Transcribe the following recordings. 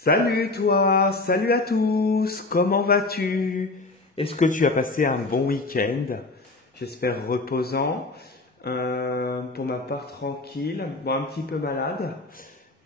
Salut toi, salut à tous, comment vas-tu? Est-ce que tu as passé un bon week-end? J'espère reposant. Pour ma part tranquille, bon un petit peu malade.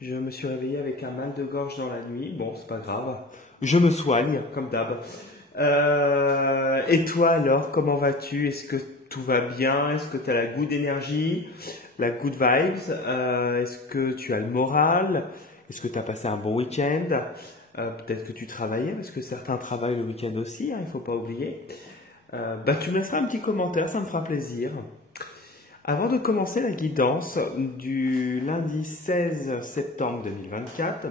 Je me suis réveillé avec un mal de gorge dans la nuit. Bon, c'est pas grave. Je me soigne, comme d'hab. Et toi alors, comment vas-tu? Est-ce que tout va bien? Est-ce que tu as la good énergie, la good vibes? Est-ce que tu as le moral? Est-ce que tu as passé un bon week-end? Peut-être que tu travaillais, parce que certains travaillent le week-end aussi, hein, il ne faut pas oublier. Tu me laisseras un petit commentaire, ça me fera plaisir. Avant de commencer la guidance du lundi 16 septembre 2024,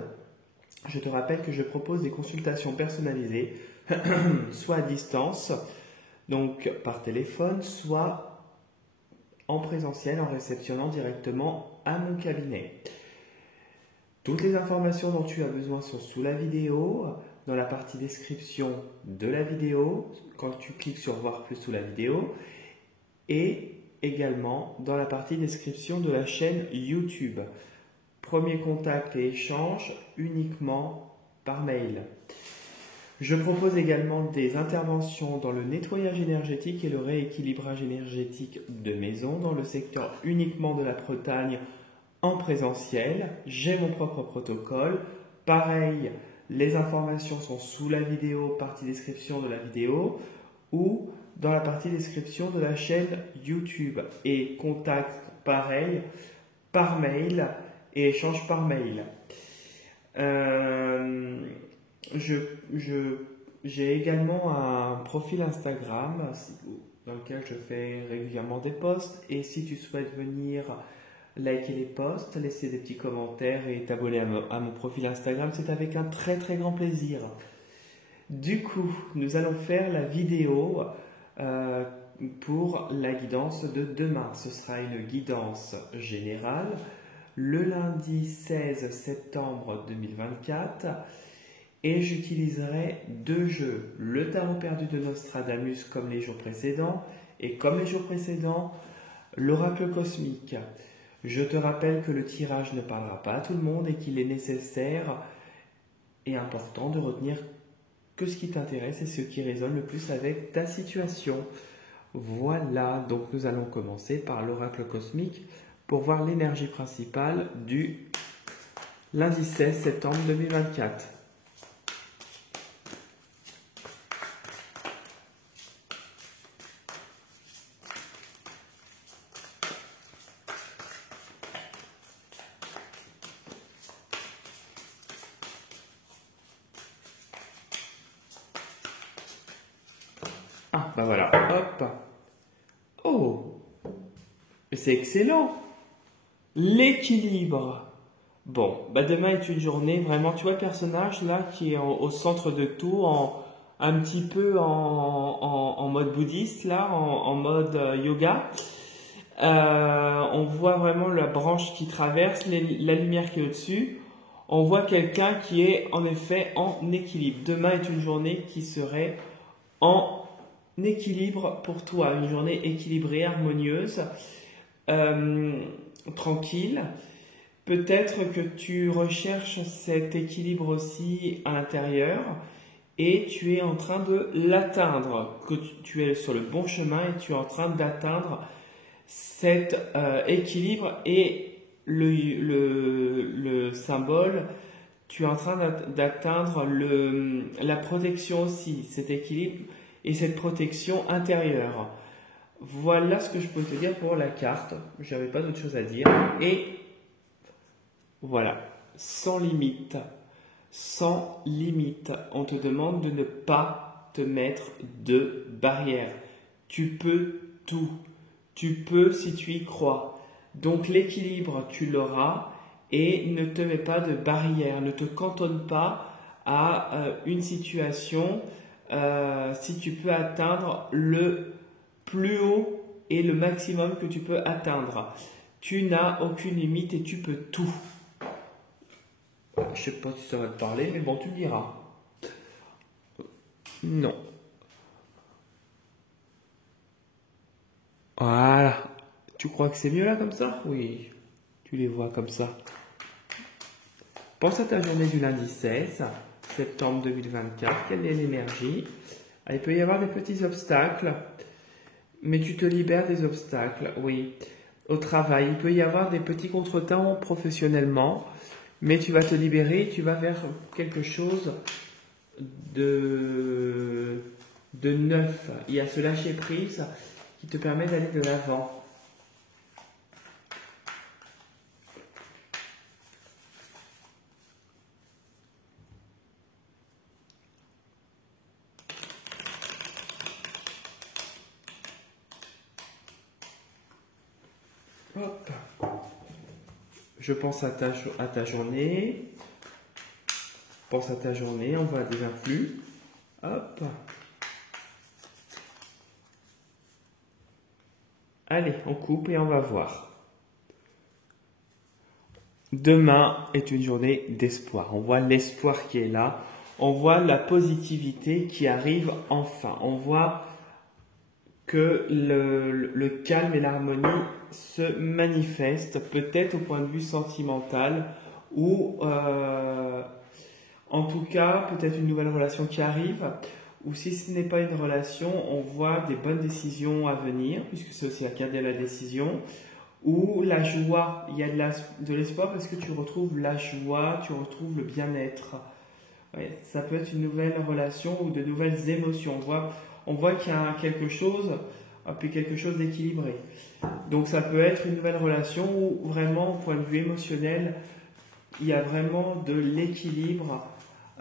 je te rappelle que je propose des consultations personnalisées, soit à distance, donc par téléphone, soit en présentiel en réceptionnant directement à mon cabinet. Toutes les informations dont tu as besoin sont sous la vidéo, dans la partie description de la vidéo, quand tu cliques sur voir plus sous la vidéo, et également dans la partie description de la chaîne YouTube. Premier contact et échange uniquement par mail. Je propose également des interventions dans le nettoyage énergétique et le rééquilibrage énergétique de maison dans le secteur uniquement de la Bretagne en présentiel. J'ai mon propre protocole. Pareil, les informations sont sous la vidéo, partie description de la vidéo ou dans la partie description de la chaîne YouTube. Et contact pareil par mail et échange par mail. J'ai également un profil Instagram dans lequel je fais régulièrement des posts, et si tu souhaites venir liker les posts, laisser des petits commentaires et t'abonner à mon profil Instagram, c'est avec un très très grand plaisir. Du coup, nous allons faire la vidéo pour la guidance de demain. Ce sera une guidance générale le lundi 16 septembre 2024, et j'utiliserai deux jeux, le tarot perdu de Nostradamus comme les jours précédents, et comme les jours précédents, l'oracle cosmique. Je te rappelle que le tirage ne parlera pas à tout le monde et qu'il est nécessaire et important de retenir que ce qui t'intéresse et ce qui résonne le plus avec ta situation. Voilà, donc nous allons commencer par l'oracle cosmique pour voir l'énergie principale du lundi 16 septembre 2024. Ah, bah voilà, hop. Oh, c'est excellent. L'équilibre. Bon, demain est une journée vraiment, tu vois le personnage là qui est au centre de tout, un petit peu en mode bouddhiste là, en mode yoga. On voit vraiment la branche qui traverse, la lumière qui est au-dessus. On voit quelqu'un qui est en effet en équilibre. Demain est une journée qui serait en équilibre pour toi, une journée équilibrée, harmonieuse, tranquille. Peut-être que tu recherches cet équilibre aussi à l'intérieur et tu es en train de l'atteindre, que tu es sur le bon chemin et tu es en train d'atteindre cet équilibre, et le symbole, tu es en train d'atteindre la protection aussi, cet équilibre et cette protection intérieure. Voilà ce que je peux te dire pour la carte. Je n'avais pas d'autre chose à dire. Et voilà, sans limite. Sans limite. On te demande de ne pas te mettre de barrière. Tu peux tout. Tu peux si tu y crois. Donc l'équilibre, tu l'auras, et ne te mets pas de barrière. Ne te cantonne pas à une situation. Si tu peux atteindre le plus haut et le maximum que tu peux atteindre. Tu n'as aucune limite et tu peux tout. Je ne sais pas si ça va te parler, mais bon, tu me diras. Non. Voilà. Tu crois que c'est mieux là comme ça? Oui. Tu les vois comme ça. Pense à ta journée du lundi 16 septembre 2024. Quelle est l'énergie? Il peut y avoir des petits obstacles, mais tu te libères des obstacles, oui. Au travail, il peut y avoir des petits contretemps professionnellement, mais tu vas te libérer, tu vas vers quelque chose de neuf. Il y a ce lâcher prise qui te permet d'aller de l'avant. Hop. Je pense à ta journée. Pense à ta journée, on voit des influx. Hop. Allez, on coupe et on va voir. Demain est une journée d'espoir. On voit l'espoir qui est là. On voit la positivité qui arrive enfin. On voit que le calme et l'harmonie se manifestent, peut-être au point de vue sentimental ou en tout cas peut-être une nouvelle relation qui arrive. Ou si ce n'est pas une relation, on voit des bonnes décisions à venir, puisque c'est aussi la carte de la décision, ou la joie, il y a de l'espoir parce que tu retrouves la joie, tu retrouves le bien-être. Ouais, ça peut être une nouvelle relation ou de nouvelles émotions. On voit qu'il y a quelque chose, puis quelque chose d'équilibré. Donc ça peut être une nouvelle relation où vraiment, au point de vue émotionnel, il y a vraiment de l'équilibre,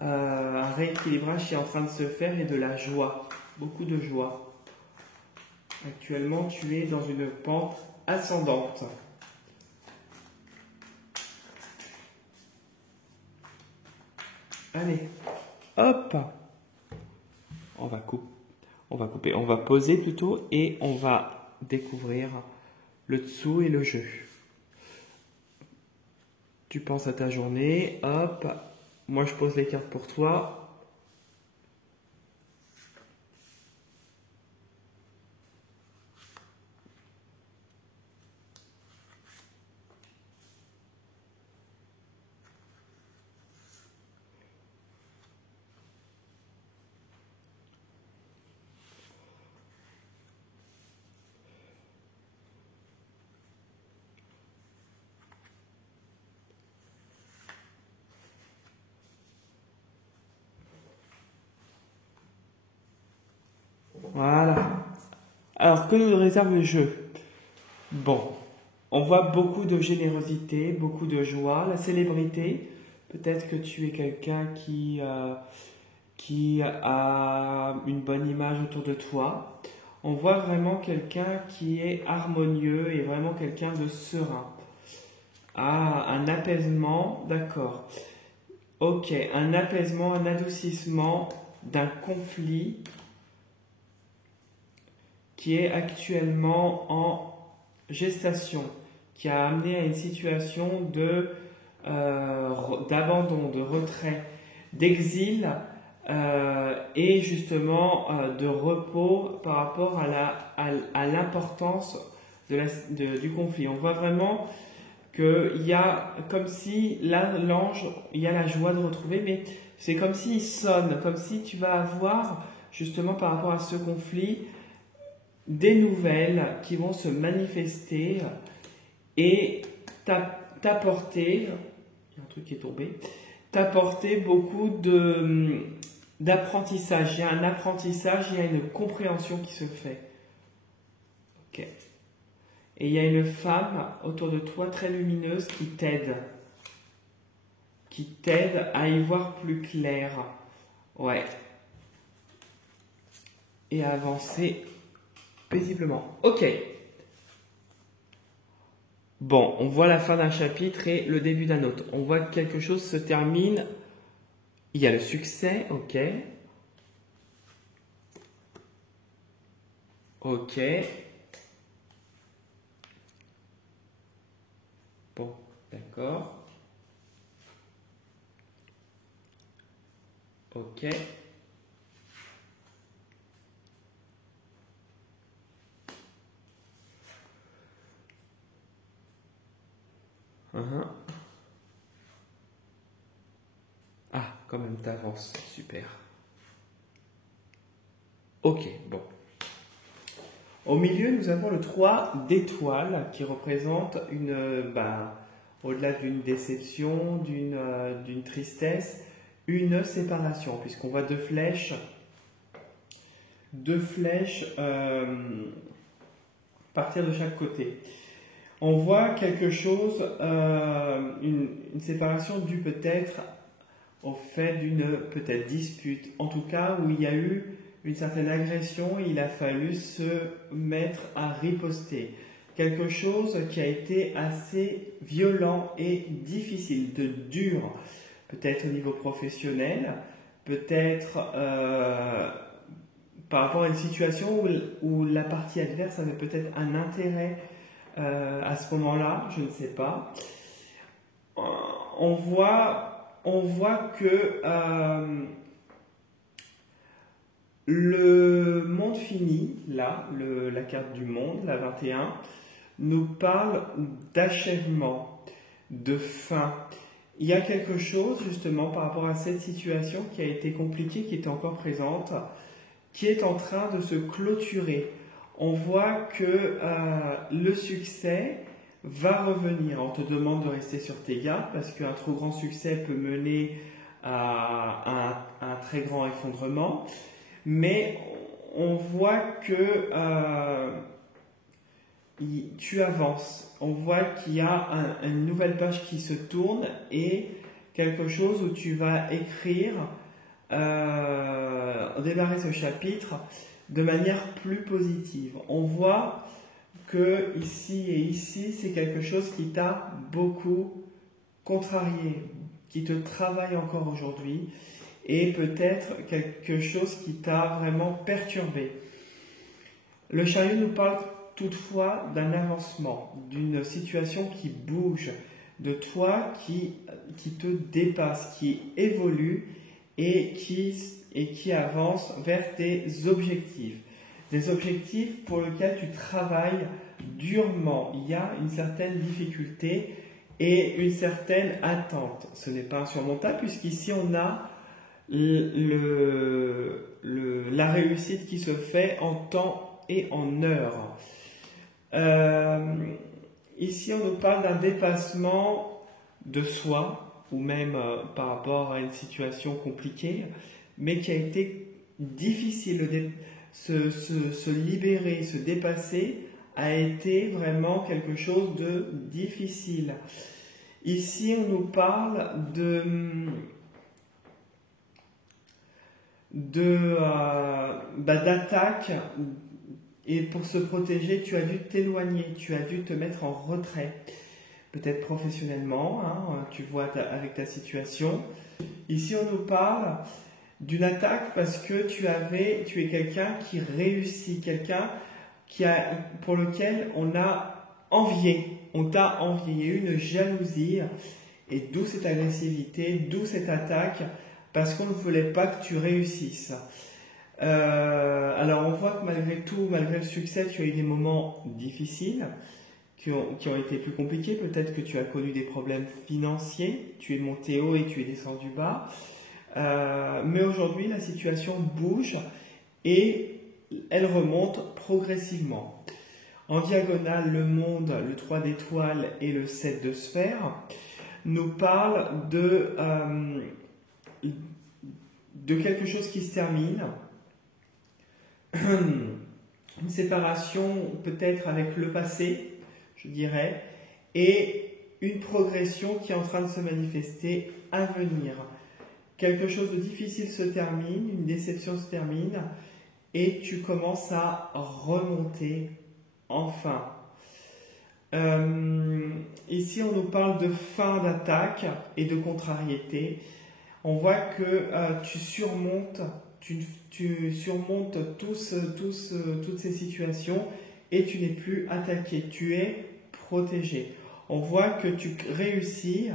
un rééquilibrage qui est en train de se faire et de la joie, beaucoup de joie. Actuellement, tu es dans une pente ascendante. Allez, hop, on va couper, on va poser plutôt et on va découvrir le dessous et le jeu. Tu penses à ta journée, hop, moi je pose les cartes pour toi. Voilà. Alors, que nous réserve le jeu? Bon, on voit beaucoup de générosité, beaucoup de joie, la célébrité. Peut-être que tu es quelqu'un qui a une bonne image autour de toi. On voit vraiment quelqu'un qui est harmonieux et vraiment quelqu'un de serein. Ah, un apaisement, d'accord. Ok, un apaisement, un adoucissement d'un conflit qui est actuellement en gestation, qui a amené à une situation d'abandon, de retrait, d'exil et justement de repos par rapport à l'importance du conflit. On voit vraiment qu'il y a comme si l'ange, il y a la joie de retrouver, mais c'est comme s'il sonne, comme si tu vas avoir justement par rapport à ce conflit des nouvelles qui vont se manifester et t'apporter, il y a un truc qui est tombé, t'apporter beaucoup d'apprentissage. Il y a un apprentissage, il y a une compréhension qui se fait. Ok. Et il y a une femme autour de toi très lumineuse qui t'aide à y voir plus clair. Ouais. Et à avancer paisiblement. Ok. Bon, on voit la fin d'un chapitre et le début d'un autre. On voit que quelque chose se termine. Il y a le succès, ok. Ok. Bon, d'accord. Ok. quand même, t'avances. Super. Ok, bon. Au milieu, nous avons le 3 d'étoiles qui représente au-delà d'une déception, d'une tristesse, une séparation, puisqu'on voit deux flèches partir de chaque côté. On voit quelque chose, une séparation due peut-être au fait d'une peut-être dispute, en tout cas où il y a eu une certaine agression, il a fallu se mettre à riposter. Quelque chose qui a été assez violent et difficile, de dur, peut-être au niveau professionnel, peut-être par rapport à une situation où la partie adverse avait peut-être un intérêt à ce moment-là, je ne sais pas. On voit que le monde fini, là, la carte du monde, la 21, nous parle d'achèvement, de fin. Il y a quelque chose justement par rapport à cette situation qui a été compliquée, qui est encore présente, qui est en train de se clôturer. On voit que le succès va revenir. On te demande de rester sur tes gardes parce qu'un trop grand succès peut mener à un très grand effondrement. Mais on voit que tu avances. On voit qu'il y a une nouvelle page qui se tourne et quelque chose où tu vas écrire, démarrer ce chapitre de manière plus positive. On voit que ici et ici, c'est quelque chose qui t'a beaucoup contrarié, qui te travaille encore aujourd'hui, et peut-être quelque chose qui t'a vraiment perturbé. Le chariot nous parle toutefois d'un avancement, d'une situation qui bouge, de toi qui te dépasse, qui évolue et qui avance vers tes objectifs. Des objectifs pour lesquels tu travailles durement. Il y a une certaine difficulté et une certaine attente. Ce n'est pas insurmontable puisqu'ici on a la réussite qui se fait en temps et en heure. Ici, on nous parle d'un dépassement de soi, ou même par rapport à une situation compliquée, mais qui a été difficile. Se libérer, se dépasser a été vraiment quelque chose de difficile. Ici, on nous parle d'attaque, et pour se protéger, tu as dû t'éloigner, tu as dû te mettre en retrait, peut-être professionnellement, hein, tu vois avec ta situation. Ici, on nous parle d'une attaque parce que tu es quelqu'un qui réussit, quelqu'un pour lequel on a envié, on t'a envié, il y a eu une jalousie, et d'où cette agressivité, d'où cette attaque, parce qu'on ne voulait pas que tu réussisses. Alors on voit que malgré tout, malgré le succès, tu as eu des moments difficiles qui ont été plus compliqués. Peut-être que tu as connu des problèmes financiers, tu es monté haut et tu es descendu bas. Mais aujourd'hui, la situation bouge et elle remonte progressivement. En diagonale, le monde, le 3 d'étoiles et le 7 de sphères nous parlent de quelque chose qui se termine. Une séparation peut-être avec le passé, je dirais, et une progression qui est en train de se manifester à venir. Quelque chose de difficile se termine, une déception se termine, et tu commences à remonter enfin. Ici, on nous parle de fin d'attaque et de contrariété. On voit que tu surmontes toutes ces situations et tu n'es plus attaqué, tu es protégé. On voit que tu réussis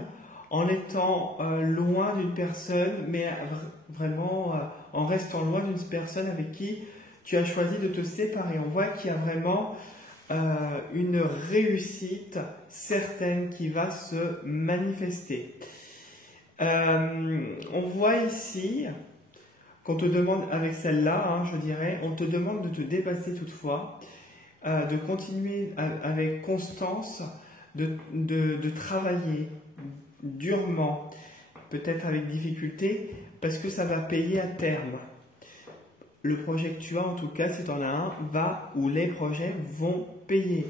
en étant loin d'une personne, mais vraiment en restant loin d'une personne avec qui tu as choisi de te séparer. On voit qu'il y a vraiment une réussite certaine qui va se manifester. On voit ici qu'on te demande, avec celle-là, hein, je dirais, on te demande de te dépasser toutefois, de continuer avec constance, de travailler durement, peut-être avec difficulté, parce que ça va payer à terme. Le projet que tu as, en tout cas, si tu en as un, va ou les projets vont payer.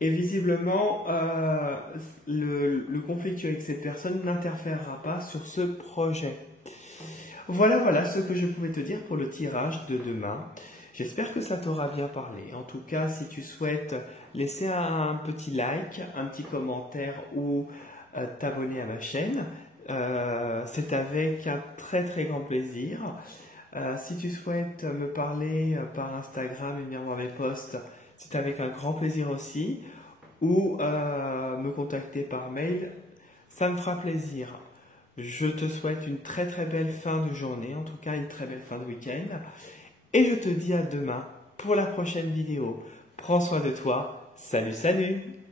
Et visiblement, le conflit que tu as avec cette personne n'interférera pas sur ce projet. Voilà ce que je pouvais te dire pour le tirage de demain. J'espère que ça t'aura bien parlé. En tout cas, si tu souhaites laisser un petit like, un petit commentaire ou t'abonner à ma chaîne, c'est avec un très très grand plaisir. Si tu souhaites me parler par Instagram et venir voir mes posts, c'est avec un grand plaisir aussi. Ou me contacter par mail, ça me fera plaisir. Je te souhaite une très très belle fin de journée, en tout cas une très belle fin de week-end. Et je te dis à demain pour la prochaine vidéo. Prends soin de toi. Salut, salut!